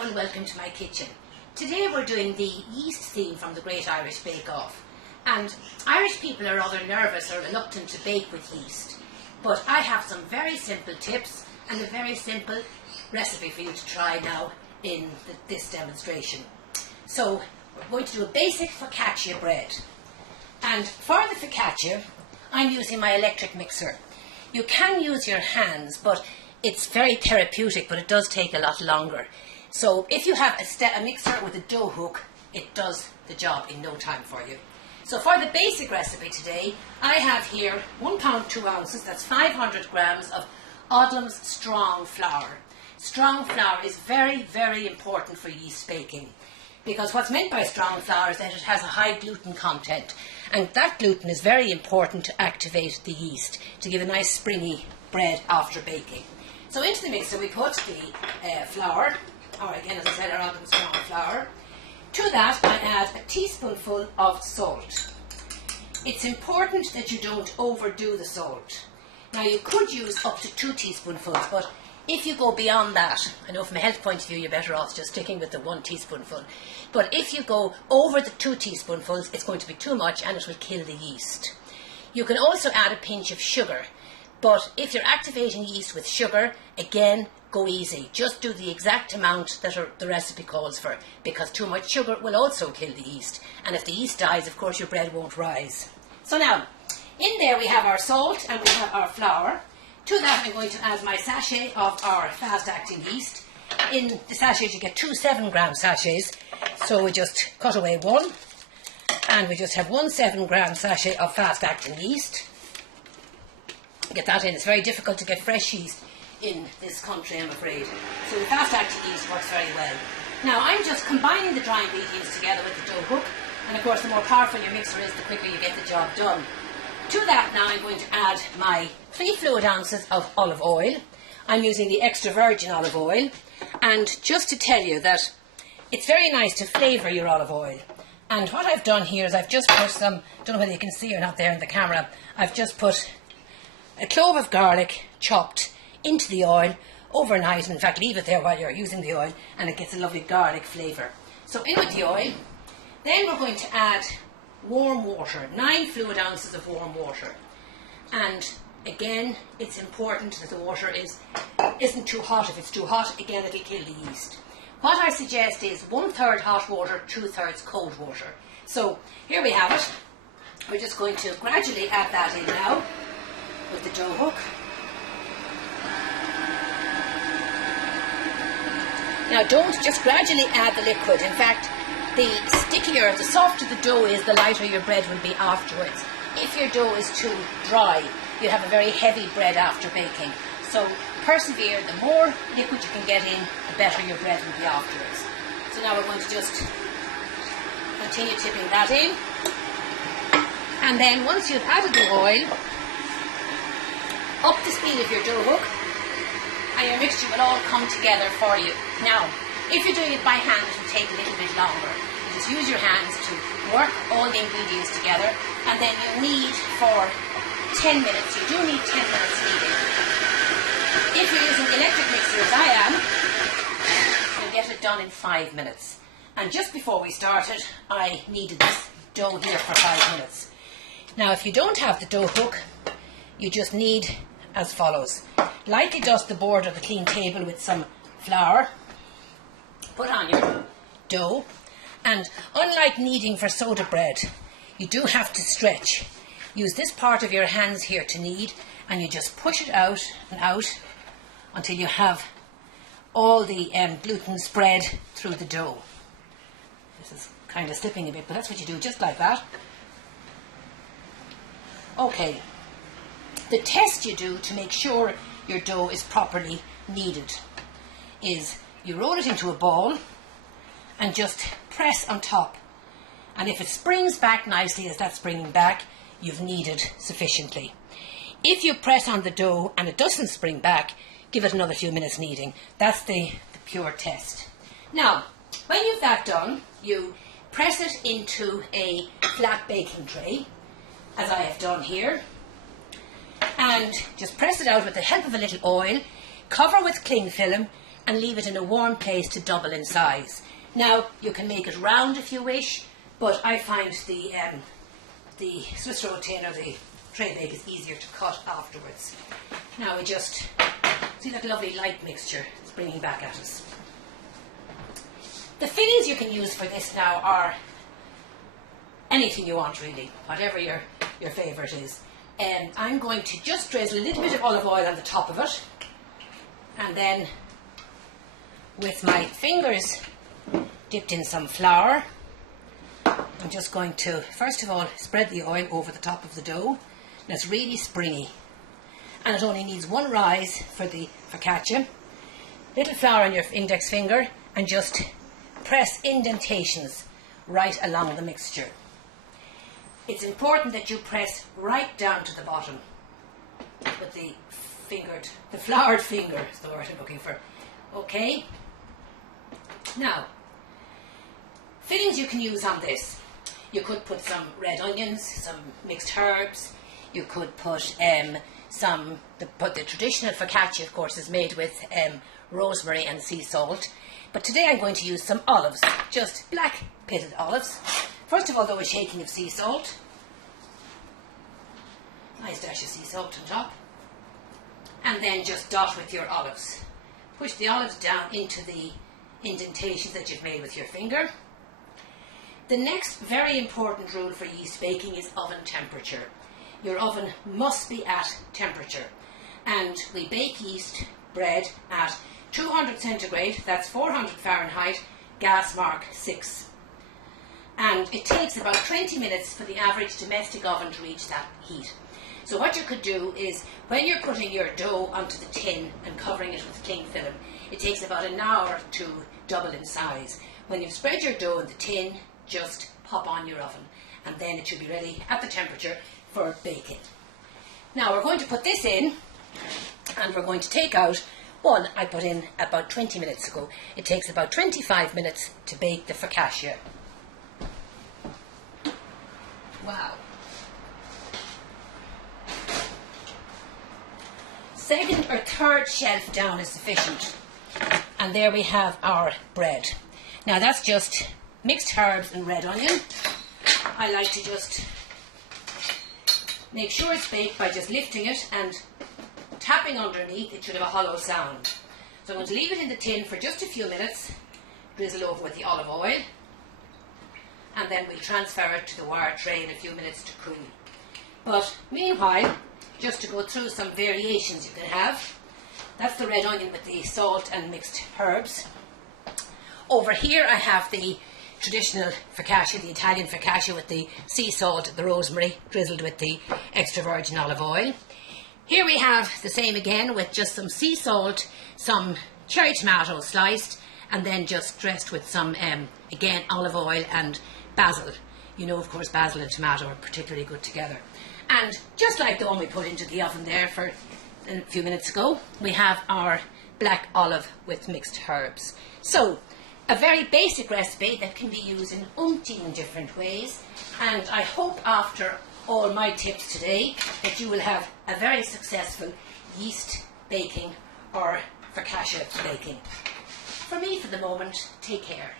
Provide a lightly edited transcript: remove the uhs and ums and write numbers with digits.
Hello and welcome to my kitchen. Today we're doing the yeast theme from the Great Irish Bake Off. And Irish people are rather nervous or reluctant to bake with yeast. But I have some very simple tips and a very simple recipe for you to try now in this demonstration. So we're going to do a basic focaccia bread. And for the focaccia, I'm using my electric mixer. You can use your hands, but it's very therapeutic, but it does take a lot longer. So if you have a mixer with a dough hook, it does the job in no time for you. So for the basic recipe today, I have here 1 pound 2 ounces, that's 500 grams of Odlums strong flour. Strong flour is very, very important for yeast baking, because what's meant by strong flour is that it has a high gluten content, and that gluten is very important to activate the yeast, to give a nice springy bread after baking. So into the mixer we put the flour, or again as I said, our Odlums strong flour. To that I add a teaspoonful of salt. It's important that you don't overdo the salt. Now you could use up to 2 teaspoonfuls, but if you go beyond that, I know from a health point of view you're better off just sticking with the 1 teaspoonful. But if you go over the 2 teaspoonfuls, it's going to be too much and it will kill the yeast. You can also add a pinch of sugar. But if you're activating yeast with sugar, again, go easy. Just do the exact amount that the recipe calls for, because too much sugar will also kill the yeast. And if the yeast dies, of course, your bread won't rise. So now, in there we have our salt and we have our flour. To that I'm going to add my sachet of our fast-acting yeast. In the sachets you get 2 7-gram sachets. So we just cut away 1. And we just have 1 7-gram sachet of fast-acting yeast. Get that in. It's very difficult to get fresh yeast in this country, I'm afraid. So the fast-acting yeast works very well. Now I'm just combining the dry ingredients together with the dough hook, and of course the more powerful your mixer is, the quicker you get the job done. To that now I'm going to add my 3 fluid ounces of olive oil. I'm using the extra virgin olive oil, and just to tell you that it's very nice to flavour your olive oil. And what I've done here is I've just put some, don't know whether you can see or not there in the camera, I've just put a clove of garlic chopped into the oil overnight, and in fact leave it there while you're using the oil, and it gets a lovely garlic flavour. So in with the oil. Then we're going to add warm water, 9 fluid ounces of warm water. And again, it's important that the water isn't too hot. If it's too hot, again it'll kill the yeast. What I suggest is 1/3 hot water, 2/3 cold water. So here we have it. We're just going to gradually add that in now with the dough hook. Now don't just gradually add the liquid. In fact, the stickier, the softer the dough is, the lighter your bread will be afterwards. If your dough is too dry, you'll have a very heavy bread after baking. So persevere, the more liquid you can get in, the better your bread will be afterwards. So now we're going to just continue tipping that in. And then once you've added the oil, up the speed of your dough hook, and your mixture will all come together for you. Now, if you're doing it by hand, it will take a little bit longer. You just use your hands to work all the ingredients together, and then you knead for 10 minutes. You do need 10 minutes kneading. If you're using the electric mixer as I am, you'll get it done in 5 minutes. And just before we started, I kneaded this dough here for 5 minutes. Now, if you don't have the dough hook, you just knead as follows. Lightly dust the border of the clean table with some flour. Put on your dough. And unlike kneading for soda bread, you do have to stretch. Use this part of your hands here to knead, and you just push it out and out until you have all the gluten spread through the dough. This is kind of slipping a bit, but that's what you do, just like that. Okay. The test you do to make sure your dough is properly kneaded is you roll it into a ball and just press on top. And if it springs back nicely as that's springing back, you've kneaded sufficiently. If you press on the dough and it doesn't spring back, give it another few minutes kneading. That's the pure test. Now, when you've that done, you press it into a flat baking tray, as I have done here. And just press it out with the help of a little oil, cover with cling film, and leave it in a warm place to double in size. Now, you can make it round if you wish, but I find the Swiss roll tin or the tray bake is easier to cut afterwards. Now we just see that lovely light mixture it's bringing back at us. The fillings you can use for this now are anything you want really, whatever your favourite is. I'm going to just drizzle a little bit of olive oil on the top of it, and then with my fingers dipped in some flour, I'm just going to first of all spread the oil over the top of the dough. And it's really springy, and it only needs one rise for the focaccia. Little flour on your index finger and just press indentations right along the mixture. It's important that you press right down to the bottom with the floured finger is the word I'm looking for. Okay? Now, fillings you can use on this. You could put some red onions, some mixed herbs. You could put the traditional focaccia, of course, is made with rosemary and sea salt. But today I'm going to use some olives, just black pitted olives. First of all, though, a shaking of sea salt. Nice dash of sea salt on top. And then just dot with your olives. Push the olives down into the indentations that you've made with your finger. The next very important rule for yeast baking is oven temperature. Your oven must be at temperature, and we bake yeast bread at 200 centigrade, that's 400 Fahrenheit, gas mark 6. And it takes about 20 minutes for the average domestic oven to reach that heat. So what you could do is, when you're putting your dough onto the tin and covering it with cling film, it takes about an hour to double in size. When you've spread your dough in the tin, just pop on your oven, and then it should be ready at the temperature for baking. Now we're going to put this in, and we're going to take out one I put in about 20 minutes ago. It takes about 25 minutes to bake the focaccia. Wow. Second or third shelf down is sufficient. And there we have our bread. Now that's just mixed herbs and red onion. I like to just make sure it's baked by just lifting it and tapping underneath. It should have a hollow sound. So I'm going to leave it in the tin for just a few minutes, drizzle over with the olive oil, and then we'll transfer it to the wire tray in a few minutes to cool. But meanwhile, just to go through some variations you can have, that's the red onion with the salt and mixed herbs. Over here I have the traditional focaccia, the Italian focaccia with the sea salt, the rosemary, drizzled with the extra virgin olive oil. Here we have the same again with just some sea salt, some cherry tomatoes sliced, and then just dressed with some, again, olive oil and basil. You know, of course, basil and tomato are particularly good together. And just like the one we put into the oven there for a few minutes ago, we have our black olive with mixed herbs. So, a very basic recipe that can be used in umpteen different ways, and I hope after all my tips today that you will have a very successful yeast baking or focaccia baking. For me, for the moment, take care.